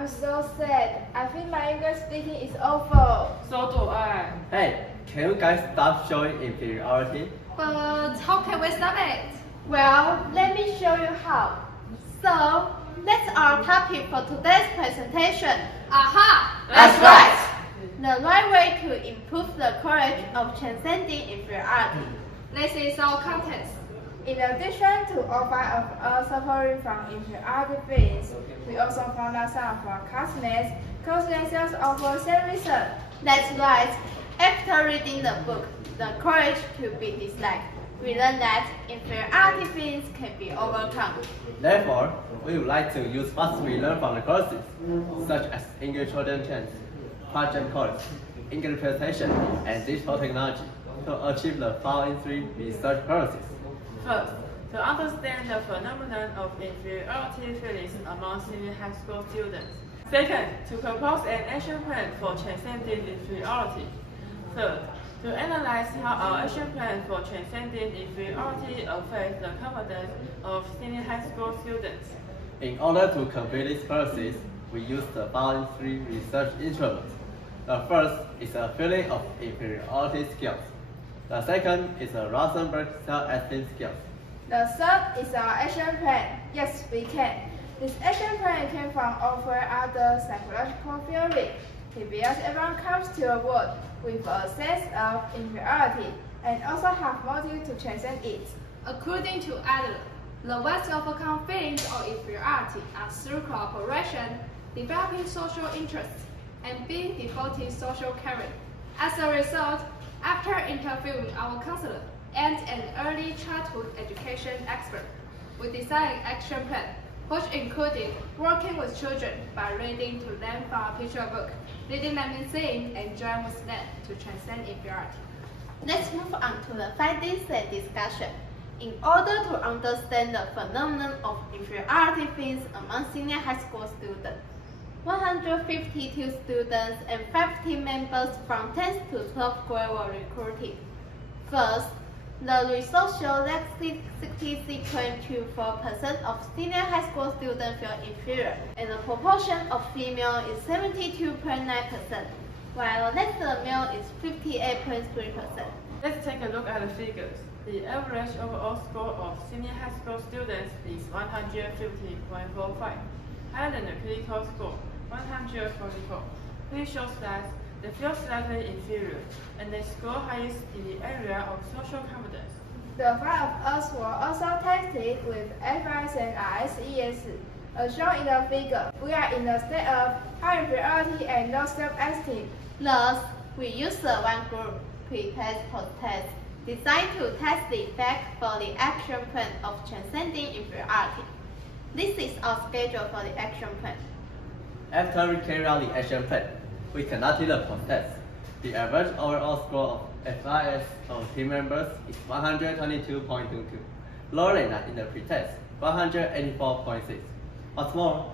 I'm so sad. I think my English speaking is awful. So do I. Hey, can you guys stop showing inferiority? But how can we stop it? Well, let me show you how. So, that's our topic for today's presentation. Aha! That's right! The right way to improve the courage of transcending inferiority. This is our content. In addition to all 5 of us suffering from inferiority feelings, we also found out some of our classmates cause themselves over same reason. That's right. After reading the book, The Courage to be Disliked, we learned that inferiority feelings can be overcome. Therefore, we would like to use what we learned from the courses, such as English Children Chance, project course, English presentation, and digital technology, to achieve the following 3 research purposes. First, to understand the phenomenon of inferiority feelings among senior high school students. Second, to propose an action plan for transcending inferiority. Third, to analyze how our action plan for transcending inferiority affects the confidence of senior high school students. In order to complete these purposes, we use the following 3 research instruments. The first is a feeling of inferiority skills. The second is a Rosenberg self-esteem skills. The third is our action plan. Yes, we can. This action plan came from over other psychological theory. Previous everyone comes to a world with a sense of inferiority and also have motive to transcend it. According to Adler, the ways to overcome feelings of inferiority are through cooperation, developing social interests, and being devoted social caring. As a result, after interviewing our counselor and an early childhood education expert, we designed an action plan, which included working with children by reading to them from a picture book, leading them in singing, and joining with them to transcend inferiority. Let's move on to the findings and discussion. In order to understand the phenomenon of inferiority feelings among senior high school students, 152 students and 15 members from 10th to 12th grade were recruited. First, the results show that 66.24% of senior high school students feel inferior, and the proportion of female is 72.9%, while next to the male is 58.3%. Let's take a look at the figures. The average overall score of senior high school students is 150.45, higher than the critical score, 144, which shows that they feel slightly inferior, and they score highest in the area of social confidence. The 5 of us were also tested with FIS and RSES. As shown in the figure, we are in a state of high inferiority and low self-esteem. Thus, we use the one group pre-test post-test designed to test the effect for the action plan of transcending inferiority. This is our schedule for the action plan. After we carry out the action plan, we conducted the post-test. The average overall score of FIS of team members is 122.22, lower than that in the pre-test, 184.6. What's more,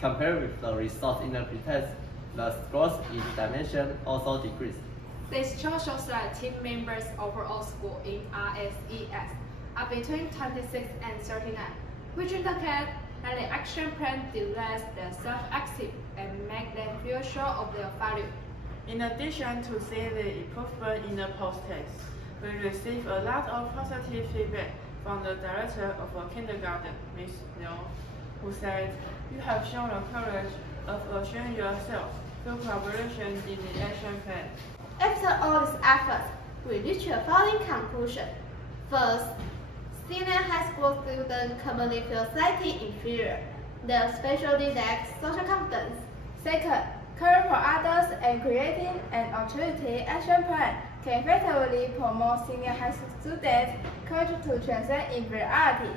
compared with the results in the pre-test, the scores in dimension also decreased. This chart shows that team members' overall score in RSES are between 26 and 39, which indicates that the action plan delays their self-esteem and make them feel sure of their value. In addition to seeing the improvement in the post-test, we received a lot of positive feedback from the director of our kindergarten, Ms. Liu, who said, "You have shown the courage of assuring yourself through collaboration in the action plan." After all this effort, we reached the following conclusion. First, senior high school students commonly feel slightly inferior. They especially lack social confidence. Second, caring for others and creating an alternative action plan can effectively promote senior high school students' courage to transcend inferiority.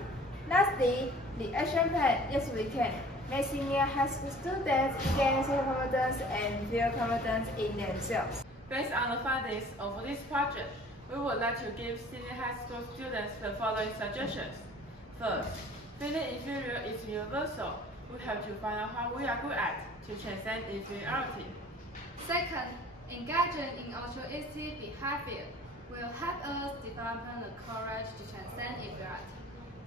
Lastly, the action plan, Yes We Can, makes senior high school students gain self-confidence and feel confidence in themselves. Based on the findings of this project, we would like to give senior high school students the following suggestions. First, feeling inferior is universal. We have to find out what we are good at to transcend inferiority. Second, engaging in altruistic behavior will help us develop the courage to transcend inferiority.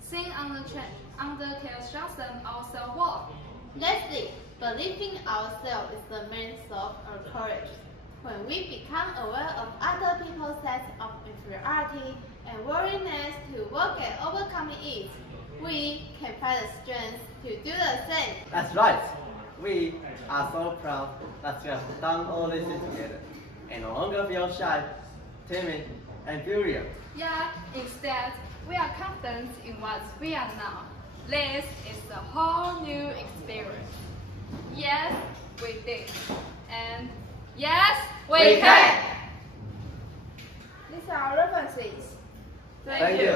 Seeing on the trend, under Chaos Johnson also work. Lastly, Believing ourselves is the main source of courage. When we become aware of other people's sense of inferiority and willingness to work at overcoming it, we can find the strength to do the same. That's right. We are so proud that we have done all this together and no longer feel shy, timid, and inferior. Yeah, instead, we are confident in what we are now. This is a whole new experience. Yes, we did. And yes, we can! These are our references. Thank you.